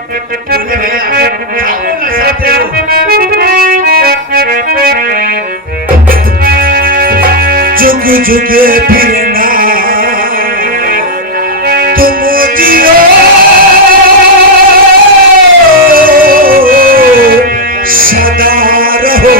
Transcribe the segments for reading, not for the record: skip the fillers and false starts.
बोले भैया क्या बोलना चाहते हो? जुग जुगे फिरना तुम जियो सदा रहो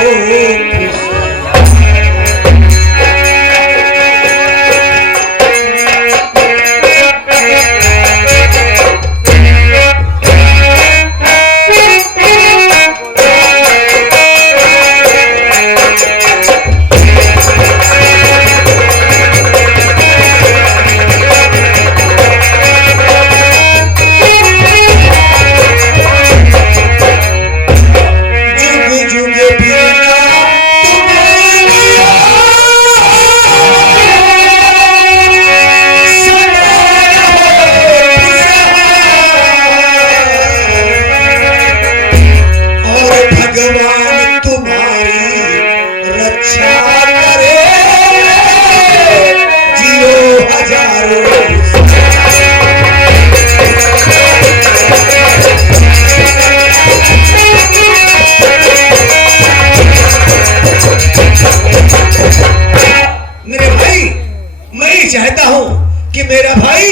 चाहता हूं कि मेरा भाई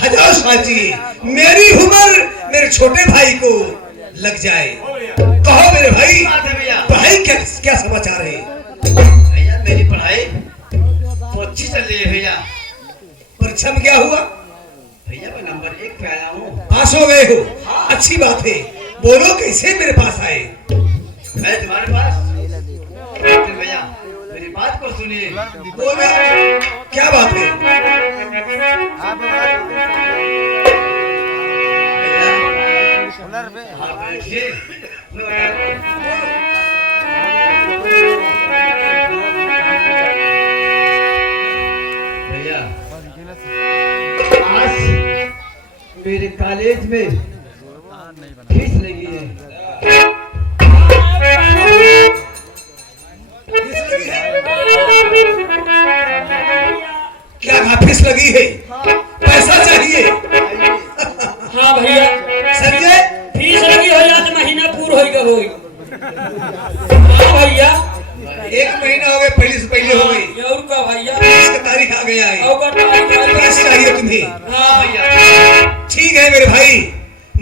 1000 साल जिए, मेरी उम्र मेरे छोटे भाई को लग जाए। कहो मेरे भाई, पढ़ाई क्या समाचार है? भैया मेरी पढ़ाई तो अच्छी चल रही है भैया। परीक्षा में क्या हुआ? भैया मैं नंबर 1 पे आया हूँ। पास हो गए हो? अच्छी बात है। बोलो कैसे मेरे पास आए? मैं तुम्हारे पास भैया मेरी बात को सुनिए। बोलो क्या बात है? हाँ बैठिए। भैया आज मेरे कॉलेज में फीस लगी है। क्या फीस लगी है? पैसा चाहिए? हाँ भैया संजय फीस लगी हो जाते महीना पूरा होगा होई। हाँ भैया 1 महीना हो गया, पहले से पहले हो गई। और का भैया इसका तारीख आ गया है। और का तारीख फीस चाहिए तुम्हें? हाँ भैया ठीक है मेरे भाई,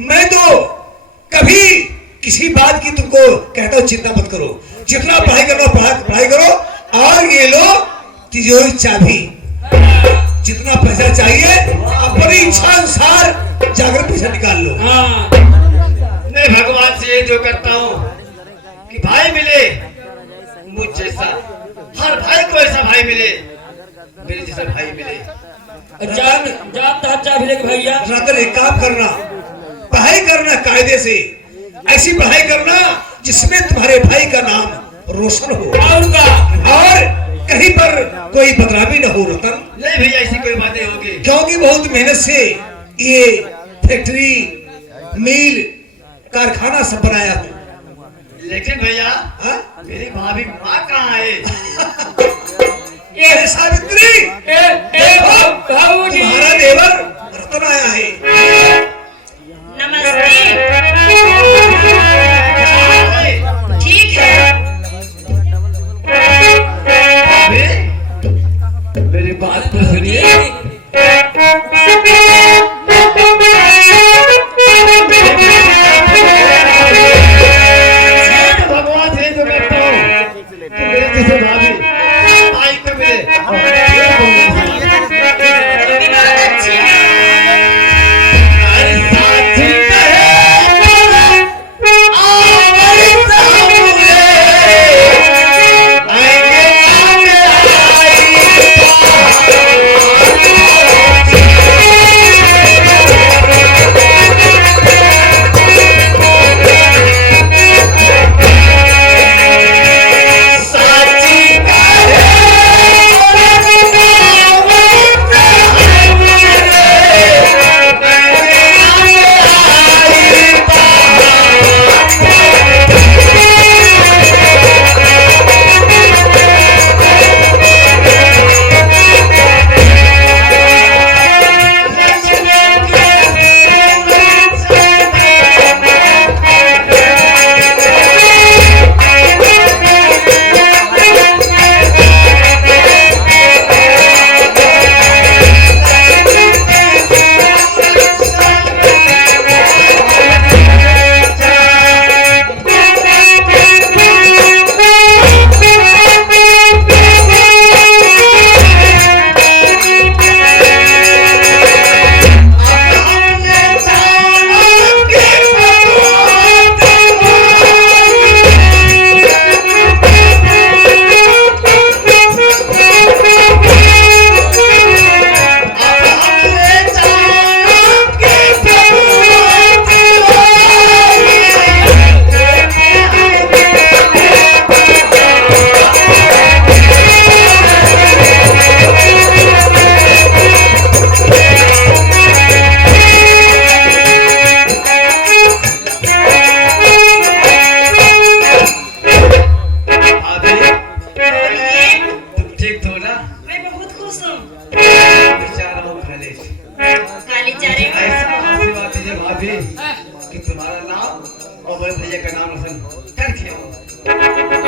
मैं तो कभी किसी बात की तुमको कहता हूँ चिंता मत करो। जितना पढ़ाई करो पढ़ाई करो। और ये लो तिजोरी चाबी, जितना पैसा चाहिए अपनी इच्छा अनुसार जाकर पैसा निकाल लो। हाँ मैं भगवान से ये जो करता हूँ कि भाई मिले मुझ जैसा, हर भाई को ऐसा भाई मिले, मेरे जैसा भाई मिले। जान चाबी लेके भैया रातर एक काम करना, पढ़ाई करना कायदे से, ऐसी पढ़ाई करना जिसमें तुम्हारे भाई का नाम रोशन हो और का और कहीं पर कोई बदनामी न हो। रतन नहीं भैया ऐसी कोई बातें होगी। क्योंकि बहुत मेहनत से ये फैक्ट्री मिल कारखाना सब बनाया हूँ। लेकिन भैया हाँ? मेरी भाभी माँ कहाँ है? ये सावित्री तुम्हारा देवर रतन आया है। नमस्ते। ठीक है भाभी मेरी बात तो सुनिए। भगवान से जो करता हूँ कि मेरे जैसे भाभी भाई को मिले। अच्छी है। अरे साथी कहे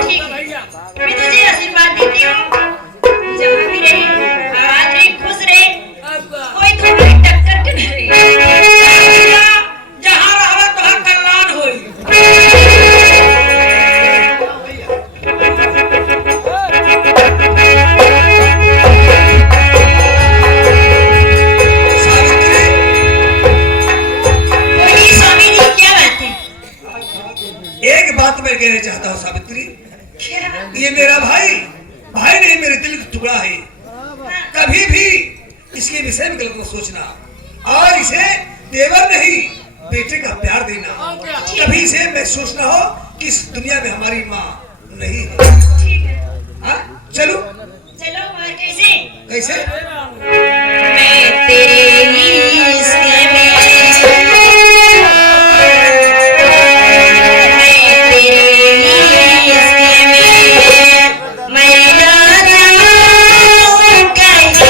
ठीक है। मैं तुझे आशीर्वाद देती हूँ, जहाँ भी रहे आबाद रहे, खुश रहे, कोई तुम्हारी टक्कर के न रहे। जहाँ रहबे तहाँ कल्याण होई। सावित्री, बोलिए स्वामी जी, क्या बात है? एक बात मैं कहना चाहता हूँ सावित्री, क्या? ये मेरा भाई भाई नहीं, मेरे दिल का टुकड़ा है। कभी भी इसके विषय में गलत मत सोचना और इसे देवर नहीं बेटे का प्यार देना। कभी इसे महसूस ना हो कि इस दुनिया में हमारी माँ नहीं है। ठीक है, हाँ, चलो। चलो बाहर। कैसे? कैसे? मैं तेरे इश्क में, मैं तेरे इश्क में, मैं ना जाऊं कहीं,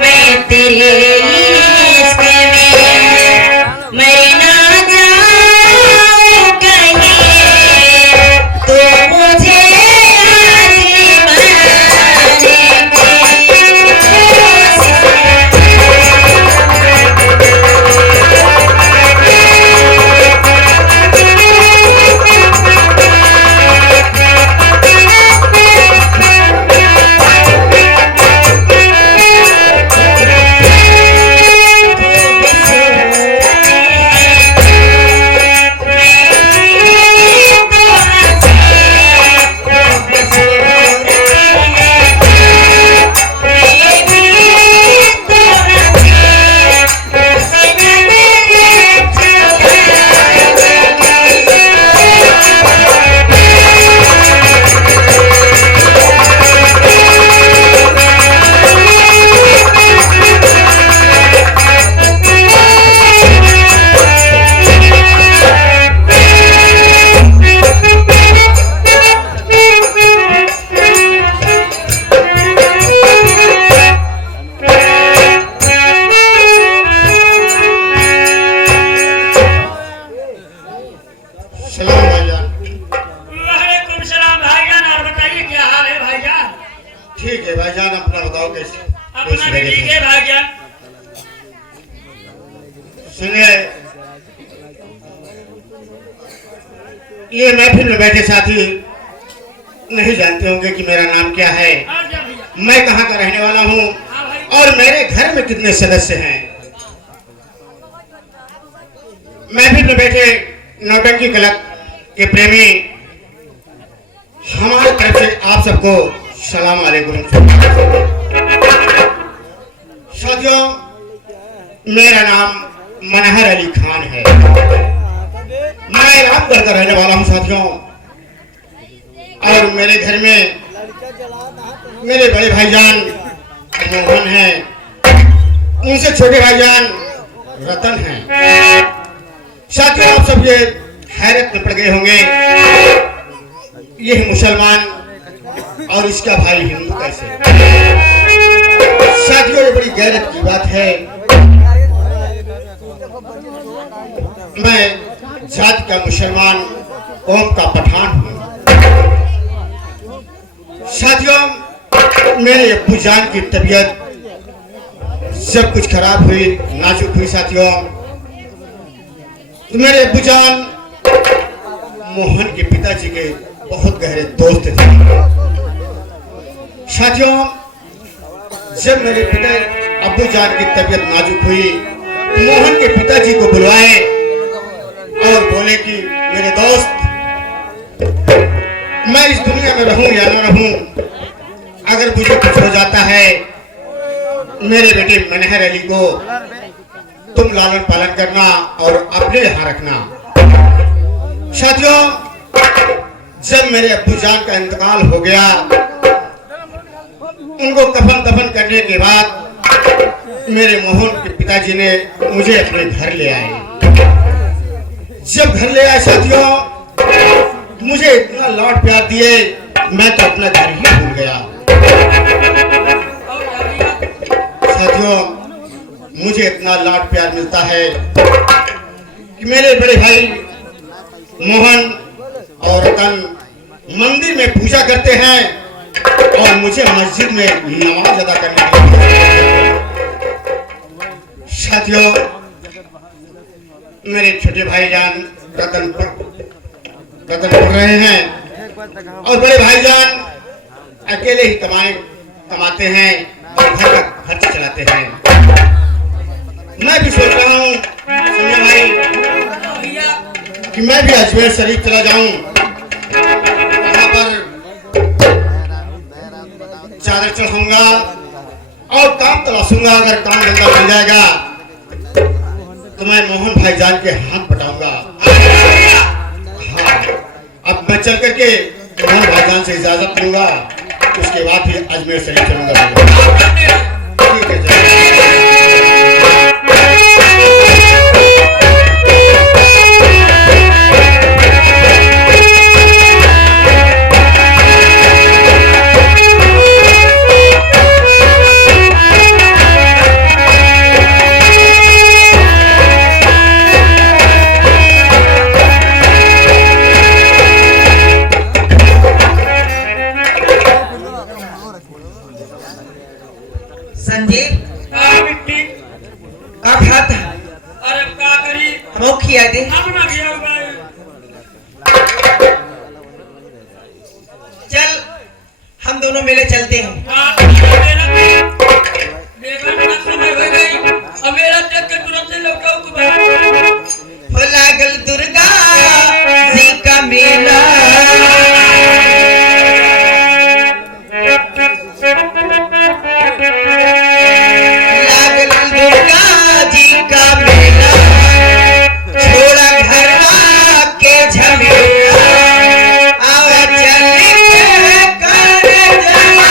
मैं तेरे इश्क में, मैं ना जाऊं कहीं, तो मुझे सलाम भाईजान। वालेकुम सलाम भाईजान। और बताइए क्या हाल है भाईजान? ठीक है भाईजान, अपना बताओ कैसे? अपना भी ठीक है भाईजान। सुनिए, ये महफिल में बैठे साथी नहीं जानते होंगे कि मेरा नाम क्या है, और क्या भैया? मैं कहाँ का रहने वाला हूँ हाँ भाई। और मेरे घर में कितने सदस्य हैं। महफिल में बैठे नौटंकी कलक के प्रेमी, हमारी तरफ से आप सबको सलाम अलैकुम। साथियों, मेरा नाम मनहर अली खान है। मैं रामगढ़ का रहने वाला हूँ साथियों। और मेरे घर में मेरे बड़े भाईजान मोहन हैं, उनसे छोटे भाईजान रतन हैं। साथियों, आप सब ये हैरत में पड़ गए होंगे, ये मुसलमान और इसका भाई हिंदू कैसे। साथियों, ये बड़ी गैरत की बात है। मैं जात का मुसलमान, कौम का पठान हूँ। साथियों, मेरे अब्बू जान की तबीयत सब कुछ खराब हुई, नाजुक हुई साथियों, तो मेरे अब्बू जान मोहन के पिताजी के बहुत गहरे दोस्त थे। साथियों, जब मेरे पिता अब्बू जान की तबीयत नाजुक हुई, मोहन के पिताजी को बुलवाए और बोले कि मेरे दोस्त, मैं इस दुनिया में रहूं या न रहूं, अगर मुझे कुछ हो जाता है, मेरे बेटे मनहर अली को तुम लालन पालन करना और अपने यहाँ रखना। साथियों, जब मेरे अब्बू जान का इंतकाल हो गया, उनको कफन दफन करने के बाद मेरे मोहन के पिताजी ने मुझे अपने घर ले आए। जब घर ले आए साथियों, मुझे इतना लाड प्यार दिए, मैं तो अपना घर ही भूल गया। साथियों, मुझे इतना लाड प्यार मिलता है कि मेरे बड़े भाई मोहन और रतन मंदिर में पूजा करते हैं और मुझे मस्जिद में नमाज अदा करने के लिए। साथियों, मेरे छोटे भाईजान रतनपुर पढ़ रहे हैं और बड़े भाईजान अकेले ही कमाते हैं और घर का खर्च चलाते हैं। मैं भी सोच रहा हूँ संजय भाई कि मैं भी अजमेर शरीफ चला जाऊं, वहां पर चादर चढ़ाऊंगा और काम तलाशूंगा। अगर काम धंधा मिल जाएगा तो मैं मोहन भाईजान के हाथ बटाऊंगा। हाँ, अब मैं चल करके मोहन भाईजान से इजाजत लूंगा, उसके बाद ही अजमेर शरीफ चलूंगा। ठीक है जी। संजीव हाँ बिट्टी, का खाता अरे का करी, हमो खिया दे। हम ना गया भाई। चल हम दोनों मिले चलते हैं। हाँ, मेरा समय हो गई, अब मेरा देख के तुरंत से लौटाओ को भाई। हो लागल दुर्गा जी का मेला, लागल दुर्गा जी का मेला, छोड़ा घरवा के झमेला, आवा चल के कर जमा।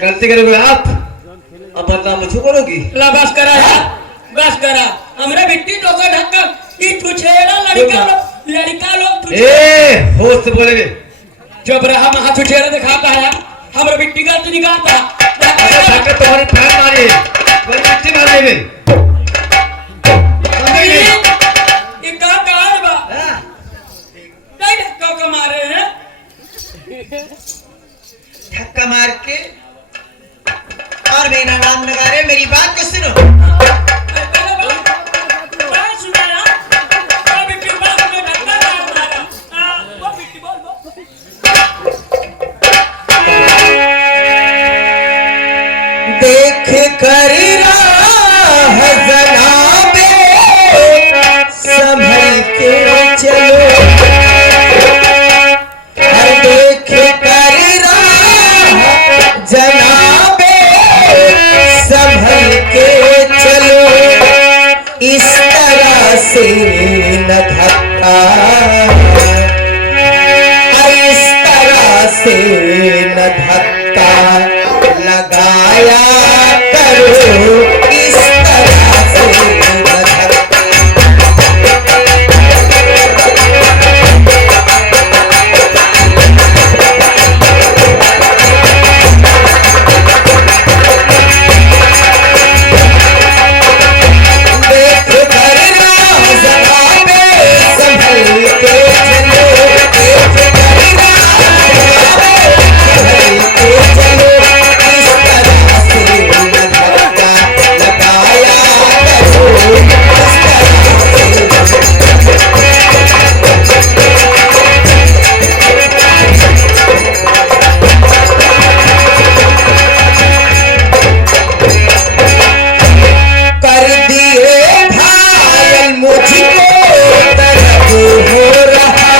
गलती करोगे आप, अब बदनाम मुझे बोलोगी। ला बस करा यार, बस करा। हमरे बिट्टी डोका ढक्कन, ये छुछेड़ा लड़का लोग ए होश से बोलेंगे। जब रहा महा छुछेड़ा दिखाता है, हमरे बिट्टी गलती निकालता। तुम्हारी फैन मारी है, मेरी बिट्टी मार देंगे। ये का कार बा, नहीं धक्का का मारे हैं। धक्का मार के और मेरा नाम लगा रहे। मेरी बात तो सुनो। देख देख कर राह जनाबे संभल के चलो, हर देख कर राह जनाबे संभल के चलो, इस तरह से न धक्का, इस तरह से न धक्का लगाया करो, इस तरह से न धक्का। देख कर राह जनाबे संभल के चलो, देख कर राह जनाबे संभल के चलो, इस तरह से न धक्का लगाया करो, इस तरह से कर दिए घायल मुझको दर्द हो रहा,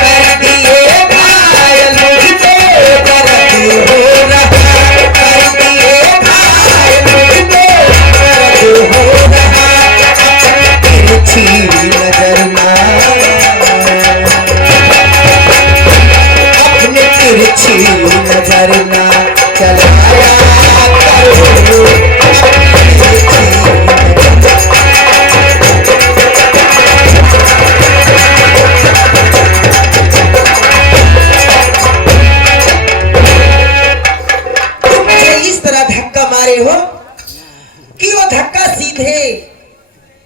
कर दिए घायल मुझको दर्द हो रहा, कर दिए घायल मुझको दर्द हो रहा, तिरछी नजर ना, अपने तिरछी नजर ना चलाया करो, अपनी तिरछी नजर। तुम मुझे इस तरह धक्का मारे हो कि वो धक्का सीधे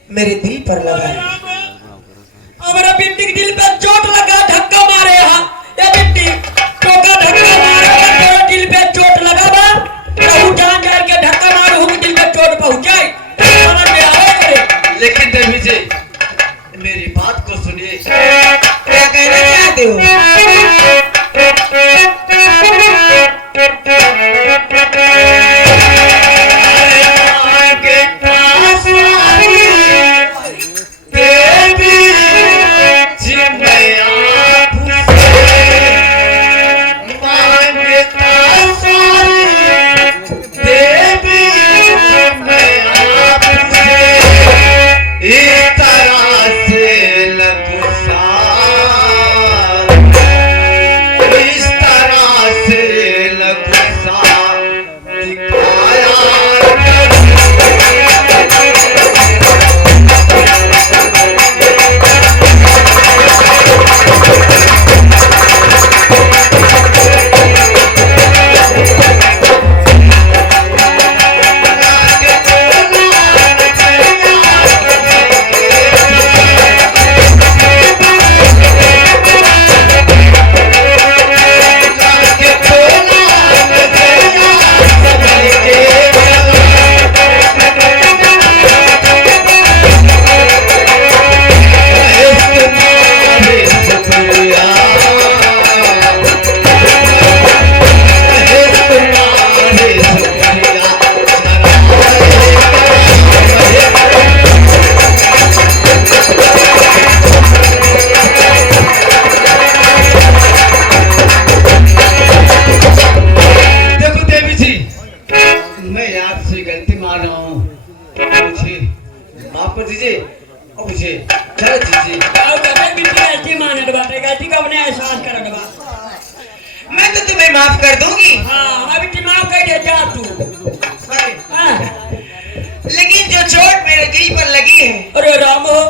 मेरे दिल पर लगा है। हमारा बिट्टी के दिल पे चोट लगा, धक्का मारे हा ये बिट्टी टोका धक्का मारे तेरा दिल पे चोट लगा बा, तो जान जान के धक्का मारो हो दिल पे चोट पहुंचाए, समझ में आवे करे। लेकिन देवी जी मेरी बात को सुनिए। क्या कहना चाहते हो? मैं तो तुम्हें माफ कर दूंगी। हाँ अभी दिमाग कर दे जा तू। हाँ। लेकिन जो चोट मेरे दिल पर लगी है, अरे राम हो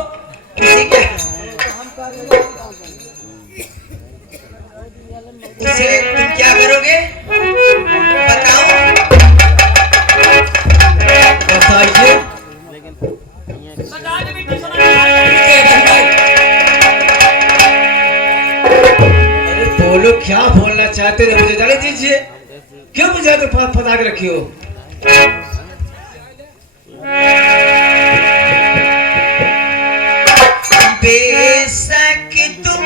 उसे तुम क्या करोगे बताओ। बताइए। बता दे बेटी समझ में आया। अरे बोलो क्या बोलना चाहते थे मुझे जाने दीजिए। क्यों मुझे तो फंसा के रखी हो? बेशक तुम